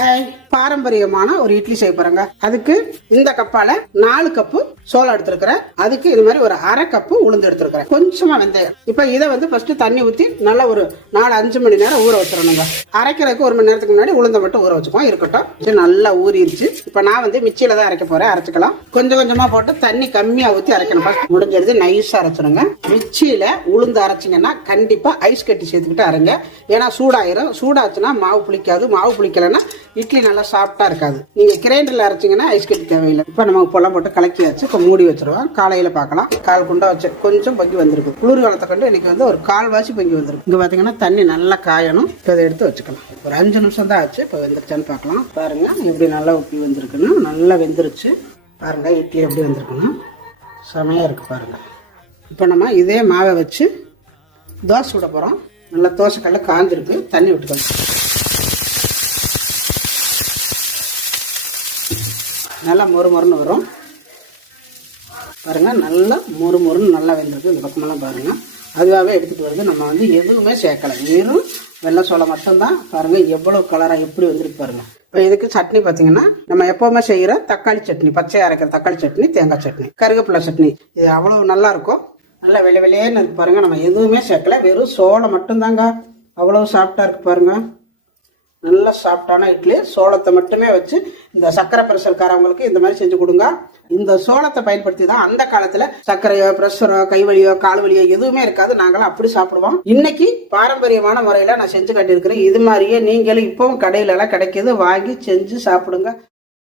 Hi, பாரம்பரியமான ஒரு இட்லி செய்ய போறேங்க. அதுக்கு இந்த கப்பால 4 கப்பு சோளம் எடுத்திருக்கிறேன். அதுக்கு இது மாதிரி ஒரு அரை கப்பு உளுந்து எடுத்திருக்கிறேன். கொஞ்சமா வெந்தயம். இப்ப இதை ஃபர்ஸ்ட் தண்ணி ஊத்தி நல்லா ஒரு 4-5 மணி நேரம் ஊற வச்சிடணுங்க. அரைக்கிறதுக்கு 1 மணி நேரத்துக்கு முன்னாடி உளுந்த மட்டும் ஊற வச்சுக்கோம். இருக்கட்டும். இது நல்லா ஊறிடுச்சு. இப்ப நான் மிக்சியில தான் அரைக்க போறேன். அரைச்சுக்கலாம். கொஞ்சம் கொஞ்சமா போட்டு தண்ணி கம்மியா ஊத்தி அரைக்கணும். ஃபர்ஸ்ட் முடிஞ்சது நைஸா அரைச்சிடுங்க. மிக்சியில உளுந்து அரைச்சிங்கன்னா கண்டிப்பா ஐஸ் கட்டி சேர்த்துக்கிட்டு அரைங்க. ஏன்னா சூடாயிரும். சூடாச்சுன்னா மாவு புளிக்காது. மாவு புளிக்கலன்னா இட்லி நல்லா சாஃப்டா இருக்காது. நீங்க கிரைண்டர்ல அரைச்சிங்கன்னா ஐஸ் கட்டி தேவையில்லை. இப்ப நம்ம பொலம் போட்டு கலக்கியாச்சு. இப்ப மூடி வச்சிருவோம். காலையில பார்க்கலாம். 1/4 குண்டா வச்சு கொஞ்சம் பொங்கி வந்திருக்கு. குளிர்காலத்தை கண்டு இன்னைக்கு ஒரு 1/4 பொங்கி வந்திருக்கு. இங்க பாத்தீங்கன்னா தண்ணி நல்லா காயணும். இப்ப இதை எடுத்து வச்சுக்கலாம். ஒரு 5 நிமிஷம் தான் ஆச்சு. இப்ப வெந்துருச்சான்னு பார்க்கலாம். பாருங்க எப்படி நல்லா உப்பி வந்திருக்குன்னு. நல்லா வெந்துருச்சு. பாருங்க இட்லி எப்படி வந்திருக்குன்னு செமையா இருக்கு பாருங்க. இப்ப நம்ம இதே மாவை வச்சு தோசை விட போறோம். நல்லா தோசைக்கல்ல காஞ்சிருக்கு. தண்ணி விட்டுக்கலாம். நல்லா மொறுமொறுன்னு வரும் பாருங்க. நல்லா மொறுமொறுன்னு நல்லா வெந்திருக்கு. இந்த பக்கமெல்லாம் பாருங்க அதுவாகவே எடுத்துட்டு வருது. நம்ம எதுவுமே சேர்க்கல. வெறும் வெள்ளை சோளம் மட்டும்தான். பாருங்க எவ்வளவு கலரா எப்படி வந்துருக்கு பாருங்க. இப்போ இதுக்கு சட்னி பார்த்தீங்கன்னா நம்ம எப்பவுமே செய்யற தக்காளி சட்னி, பச்சையா அரைக்கிற தக்காளி சட்னி, தேங்காய் சட்னி, கருவேப்பிலை சட்னி. இது அவ்வளவு நல்லா இருக்கும். நல்லா வெளி வெளியேன்னு இருக்கு பாருங்க. நம்ம எதுவுமே சேர்க்கல. வெறும் சோளம் மட்டும்தாங்க. அவ்வளவு சாஃப்டா இருக்கு பாருங்க. நல்ல சாஃப்டான இட்லி. சோளத்தை மட்டுமே வச்சு இந்த சர்க்கரை பிரஷர்காரவங்களுக்கு இந்த மாதிரி செஞ்சு கொடுங்க. இந்த சோளத்தை பயன்படுத்தி தான் அந்த காலத்துல சர்க்கரையோ பிரஷரோ கைவலியோ கால்வலியோ எதுவுமே இருக்காது. நாங்களும் அப்படி சாப்பிடுவோம். இன்னைக்கு பாரம்பரியமான முறையில நான் செஞ்சு காட்டியிருக்கிறேன். இது மாதிரியே நீங்களும் இப்பவும் கடையில எல்லாம் கிடைக்கிது. வாங்கி செஞ்சு சாப்பிடுங்க.